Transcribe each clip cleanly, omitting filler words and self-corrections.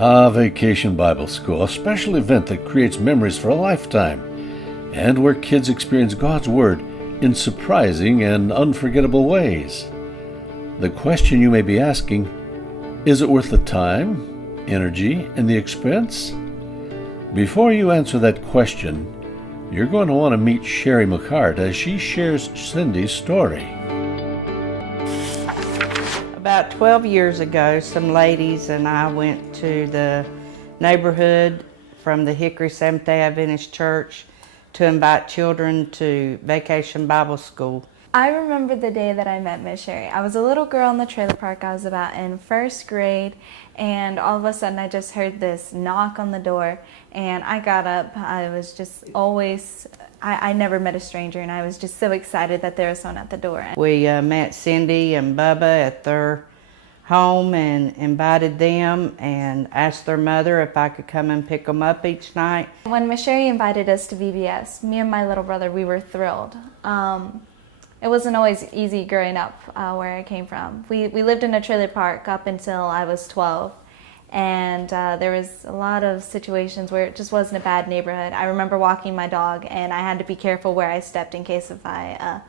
Vacation Bible School, a special event that creates memories for a lifetime, and where kids experience God's Word in surprising and unforgettable ways. The question you may be asking, is it worth the time, energy, and the expense? Before you answer that question, you're going to want to meet Sherry McCart as she shares Cindy's story. About 12 years ago, some ladies and I went to the neighborhood from the Hickory Seventh-day Adventist Church to invite children to Vacation Bible School. I remember the day that I met Miss Sherry. I was a little girl in the trailer park. I was about in first grade, and all of a sudden I just heard this knock on the door, and I got up. I was just always, I never met a stranger, and I was just so excited that there was someone at the door. We met Cindy and Bubba at their home and invited them and asked their mother if I could come and pick them up each night. When Miss Sherry invited us to VBS, me and my little brother, we were thrilled. It wasn't always easy growing up where I came from. We lived in a trailer park up until I was 12, and there was a lot of situations where it just wasn't a bad neighborhood. I remember walking my dog, and I had to be careful where I stepped in case if I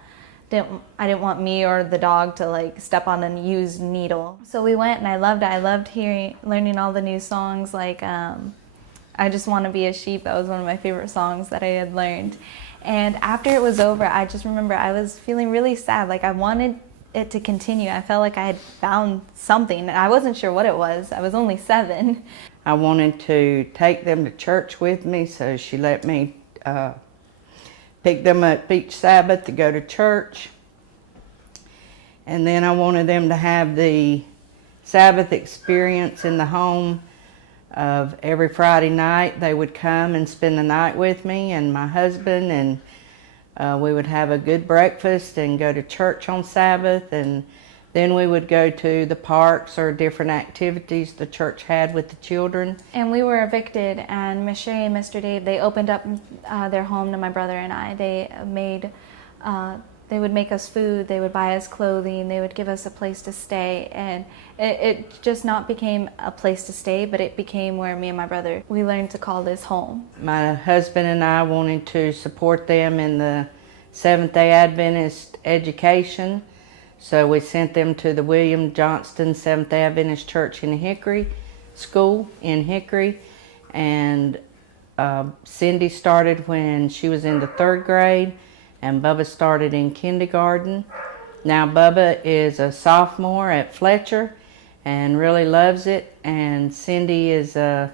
didn't want me or the dog to like step on a used needle. So we went, and I loved it. I loved learning all the new songs, like I Just Want to Be a Sheep. That was one of my favorite songs that I had learned. And after it was over, I just remember I was feeling really sad. Like I wanted it to continue. I felt like I had found something. I wasn't sure what it was. I was only 7. I wanted to take them to church with me, so she let me pick them up each Sabbath to go to church. And then I wanted them to have the Sabbath experience in the home of every Friday night. They would come and spend the night with me and my husband, and we would have a good breakfast and go to church on Sabbath, and then we would go to the parks or different activities the church had with the children. And we were evicted, and Miss Sherry and Mr. Dave, they opened up their home to my brother and I. They would make us food, they would buy us clothing, they would give us a place to stay, and it just not became a place to stay, but it became where me and my brother, we learned to call this home. My husband and I wanted to support them in the Seventh-day Adventist education, so we sent them to the William Johnston Seventh-day Adventist Church in Hickory School in Hickory, and Cindy started when she was in the 3rd grade, and Bubba started in kindergarten. Now Bubba is a sophomore at Fletcher and really loves it, and Cindy is a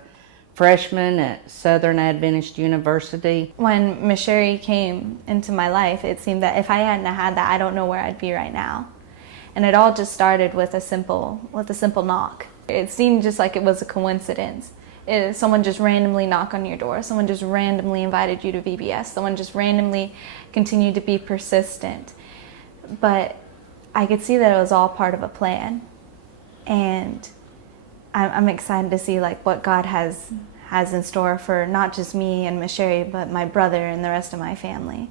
freshman at Southern Adventist University. When Miss Sherry came into my life, it seemed that if I hadn't had that, I don't know where I'd be right now. And it all just started with a simple knock. It seemed just like it was a coincidence. Someone just randomly knocked on your door. Someone just randomly invited you to VBS. Someone just randomly continued to be persistent. But I could see that it was all part of a plan. And I'm excited to see like what God has in store for not just me and Miss Sherry, but my brother and the rest of my family.